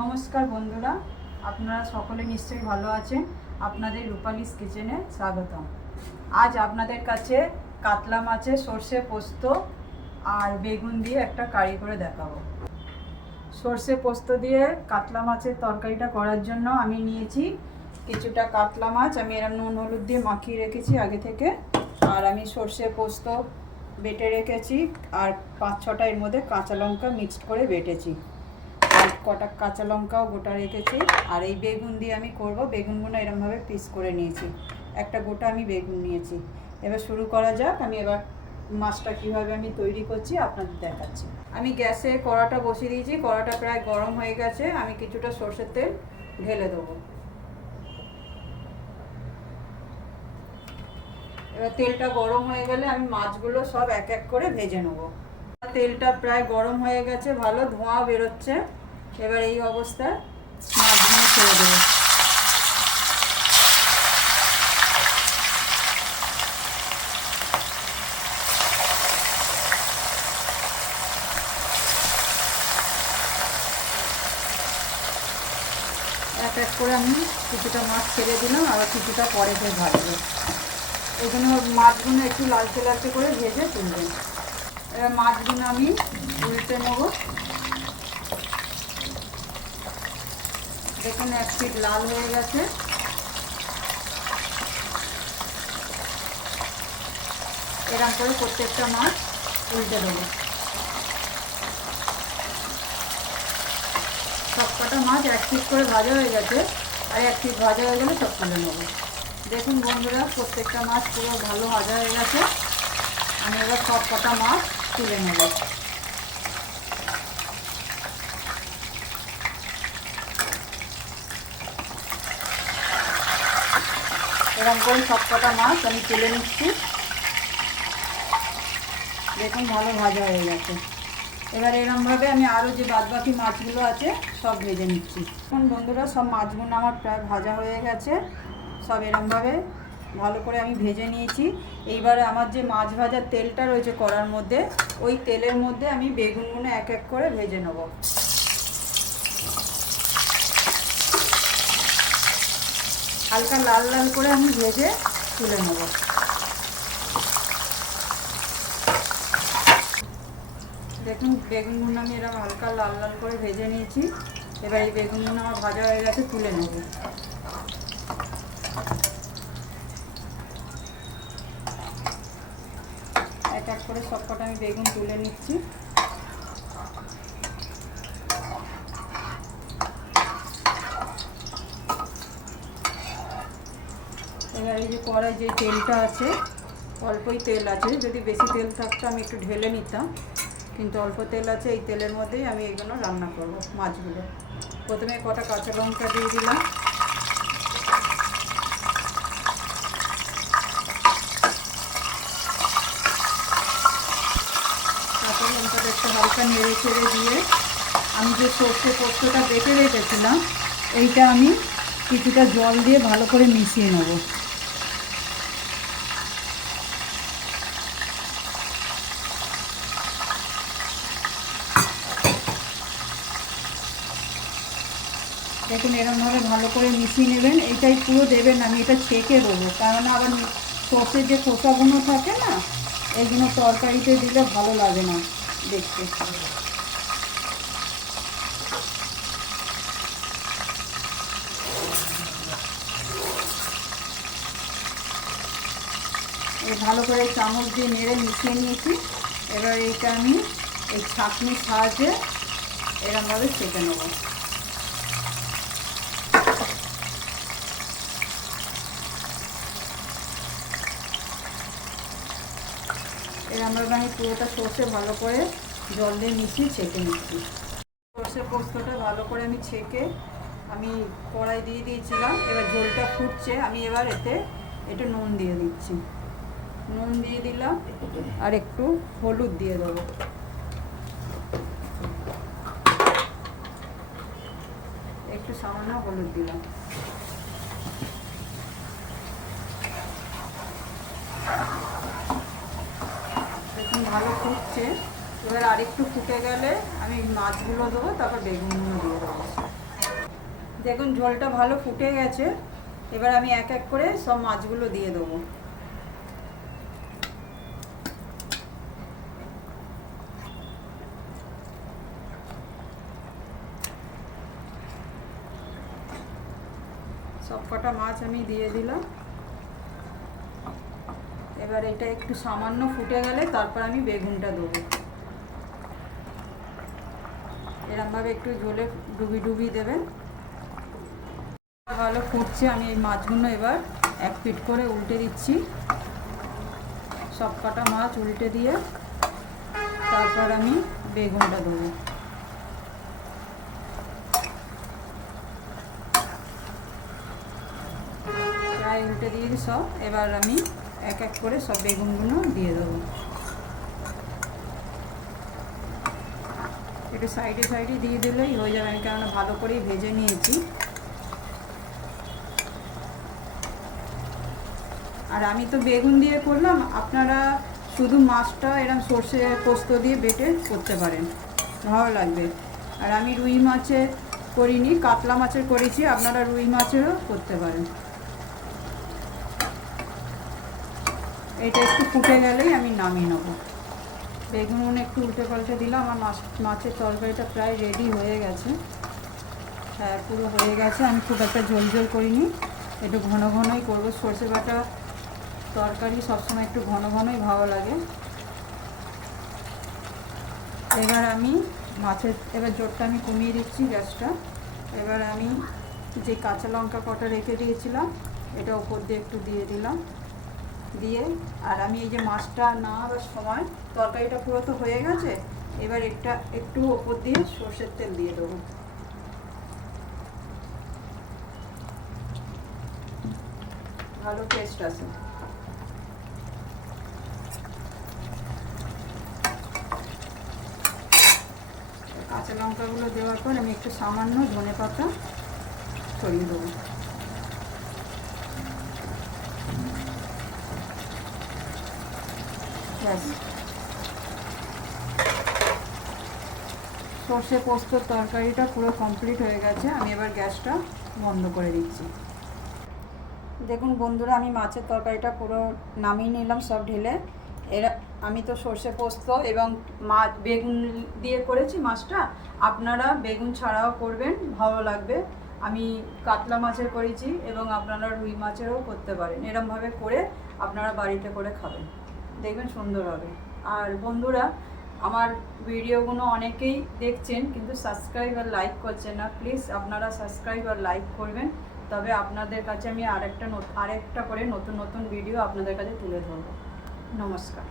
নমস্কার বন্ধুরা, আপনারা সকলে নিশ্চয়ই ভালো আছেন। আপনাদের রূপালিস কিচেনে স্বাগতম। আজ আপনাদের কাছে কাতলা মাছের সর্ষে পোস্ত আর বেগুন দিয়ে একটা কারি করে দেখাবো। সর্ষে পোস্ত দিয়ে কাতলা মাছের তরকারিটা করার জন্য আমি নিয়েছি কিছুটা কাতলা মাছ। আমি এরম নুন হলুদ দিয়ে মাখিয়ে রেখেছি আগে থেকে। আর আমি সর্ষে পোস্ত বেটে রেখেছি, আর 5-6টা এর মধ্যে কাঁচা লঙ্কা মিক্সড করে বেটেছি, আর কটা কাঁচা লঙ্কাও গোটা রেখেছি। আর এই বেগুন দিয়ে আমি করব। বেগুনগুলো এরমভাবে পিস করে নিয়েছি, একটা গোটা আমি বেগুন নিয়েছি। এবার শুরু করা যাক। আমি এবার মাছটা কীভাবে আমি তৈরি করছি আপনাদের দেখাচ্ছি। আমি গ্যাসে কড়াটা বসিয়ে দিয়েছি, কড়াটা প্রায় গরম হয়ে গেছে। আমি কিছুটা সর্ষের তেল ঢেলে দেবো। এবার তেলটা গরম হয়ে গেলে আমি মাছগুলো সব এক এক করে ভেজে নেব। তেলটা প্রায় গরম হয়ে গেছে, ভালো ধোঁয়া বেরোচ্ছে। এবার এই অবস্থায় মাছগুলো ছেড়ে দেবো। এক এক করে আমি কিছুটা মাছ ছেড়ে দিলাম, আবার কিছুটা পরে ভাজবো। এই জন্য মাছগুলো একটু লালচে লালচে করে ভেজে তুলবেন। এবার মাছগুলো আমি উল্টে নেব। দেখুন এক পিঠ লাল হয়ে গেছে। এরকম করে প্রত্যেকটা মাছ উল্টে দেবো। সবকটা মাছ এক পিঠ করে ভাজা হয়ে গেছে, আর এক পিঠ ভাজা হয়ে গেলে সব তুলে নেব। দেখুন বন্ধুরা, প্রত্যেকটা মাছ পুরো ভালো ভাজা হয়ে গেছে। আমি এবার সবকটা মাছ তুলে নেব। এরকম করে সবকটা মাছ আমি তুলে নিচ্ছি। দেখুন ভালো ভাজা হয়ে গেছে। এবার এরকমভাবে আমি আরও যে বাদবাকি মাছগুলো আছে সব ভেজে নিচ্ছি। এখন বন্ধুরা, সব মাছগুলো আমার প্রায় ভাজা হয়ে গেছে। সব এরকমভাবে ভালো করে আমি ভেজে নিয়েছি। এইবারে আমার যে মাছ ভাজার তেলটা রয়েছে কড়ার মধ্যে, ওই তেলের মধ্যে আমি বেগুনগুলো এক এক করে ভেজে নেব। হালকা লাল লাল করে আমি ভেজে তুলে নেব। দেখুন বেগুনগুলো আমি এরকম হালকা লাল লাল করে ভেজে নিয়েছি। এবার এই বেগুনগুলো আমার ভাজা হয়ে গেছে, তুলে নেব। এক এক করে সবকটা আমি বেগুন তুলে নিচ্ছি। এবার এই যে কড়াই যে তেলটা আছে, অল্পই তেল আছে। যদি বেশি তেল থাকতো আমি একটু ঢেলে নিতাম, কিন্তু অল্প তেল আছে। এই তেলের মধ্যেই আমি এগুলো রান্না করব মাছগুলো। প্রথমে কটা কাঁচা লঙ্কা দিয়ে দিলাম। কাঁচা লঙ্কাটা একটু হালকা নেড়ে চেড়ে দিয়ে আমি যে সর্ষে পোস্তটা বেটে রেখেছিলাম, এইটা আমি কিছুটা জল দিয়ে ভালো করে মিশিয়ে নেব। দেখুন এরকমভাবে ভালো করে মিশিয়ে নেবেন। এইটাই পুরো দেবেন, আমি এটা ছেঁকে দেবো, কারণ আবার সর্ষের যে খোসাগুলো থাকে না, এইগুলো তরকারিতে দিলে ভালো লাগে না দেখতে। এই ভালো করে চামচ দিয়ে নেড়ে মিশিয়ে নিয়েছি। এবার এইটা আমি এই ছাঁকনির সাহায্যে এরকমভাবে ছেঁকে নেব। এরকমভাবে আমি পুরোটা সর্ষে ভালো করে জল দিয়ে মিশিয়ে ছেঁকে নিচ্ছি। সর্ষে পোস্তটা ভালো করে আমি ছেঁকে আমি কড়াই দিয়ে দিয়েছিলাম। এবার ঝোলটা ফুটছে, আমি এবার এতে একটু নুন দিয়ে দিচ্ছি। নুন দিয়ে দিলাম, আর একটু হলুদ দিয়ে দেবো। একটু সামান্য হলুদ দিলাম। দেখুন ভালো ফুটছে। এবার আরেকটু ফুটে গেলে আমি মাছগুলো দেবো, তারপর বেগুনগুলো দিয়ে দেবো। দেখুন ঝোলটা ভালো ফুটে গেছে। এবার আমি এক এক করে সব মাছগুলো দিয়ে দেবো। সব কটা মাছ আমি দিয়ে দিলাম। এবার এটা একটু সামান্য ফুটে গেলে তারপর আমি বেগুনটা দেবো। এরমভাবে একটু ঝোলে ডুবি দেবেন। ভালো ফুটছে, আমি এই মাছগুলো এবার এক পিঠ করে উল্টে দিচ্ছি। সব কটা মাছ উল্টে দিয়ে তারপর আমি বেগুনটা দেবো। প্রায় উল্টে দিয়ে সব। এবার আমি এক এক করে সব বেগুনগুলো দিয়ে দেবো। একটু সাইডে দিয়ে দিলেই হয়ে যাবে, আমি কেননা ভালো করেই ভেজে নিয়েছি। আর আমি তো বেগুন দিয়ে করলাম, আপনারা শুধু মাছটা এরকম সর্ষে পোস্ত দিয়ে বেটে করতে পারেন, ভালো লাগবে। আর আমি রুই মাছের করিনি, কাতলা মাছের করেছি, আপনারা রুই মাছেরও করতে পারেন। এটা একটু ফুটে গেলেই আমি নামিয়ে নেবো। বেগুন একটু উল্টে পাল্টে দিলাম। আমার মাছের তরকারিটা প্রায় রেডি হয়ে গেছে। হ্যাঁ, পুরো হয়ে গেছে। আমি খুব একটা ঝোল করিনি, একটু ঘনই করবো। সর্ষে বাটা তরকারি সবসময় একটু ঘনই ভালো লাগে। এবার আমি এবার জোরটা আমি কমিয়ে দিচ্ছি গ্যাসটা। এবার আমি যে কাঁচা লঙ্কা কটা রেখে দিয়েছিলাম এটা ওপর দিয়ে একটু দিয়ে দিলাম। দিয়ে আর আমি এই যে মাছটা নামাবার সময় তরকারিটা পুরো তো হয়ে গেছে, এবার একটু ওপর দিয়ে সর্ষের তেল দিয়ে দেবো। ভালো টেস্ট আছে। কাঁচা লঙ্কাগুলো দেওয়ার পর আমি একটু সামান্য ধনেপাতা ছড়িয়ে দেবো। সর্ষে পোস্তর তরকারিটা পুরো কমপ্লিট হয়ে গেছে। আমি এবার গ্যাসটা বন্ধ করে দিচ্ছি। দেখুন বন্ধুরা, আমি মাছের তরকারিটা পুরো নামিয়ে নিলাম সব ঢেলে। আমি তো সর্ষে পোস্ত এবং বেগুন দিয়ে করেছি মাছটা, আপনারা বেগুন ছাড়াও করবেন, ভালো লাগবে। আমি কাতলা মাছের করেছি এবং আপনারা রুই মাছেরও করতে পারেন। এরমভাবে করে আপনারা বাড়িতে করে খাবেন, দেখবেন সুন্দর হবে। আর বন্ধুরা, আমার ভিডিওগুলো অনেকেই দেখছেন কিন্তু সাবস্ক্রাইব আর লাইক করছেন না। প্লিজ আপনারা সাবস্ক্রাইব আর লাইক করবেন, তবে আপনাদের কাছে আমি আরেকটা করে নতুন ভিডিও আপনাদের কাছে তুলে ধরবো। নমস্কার।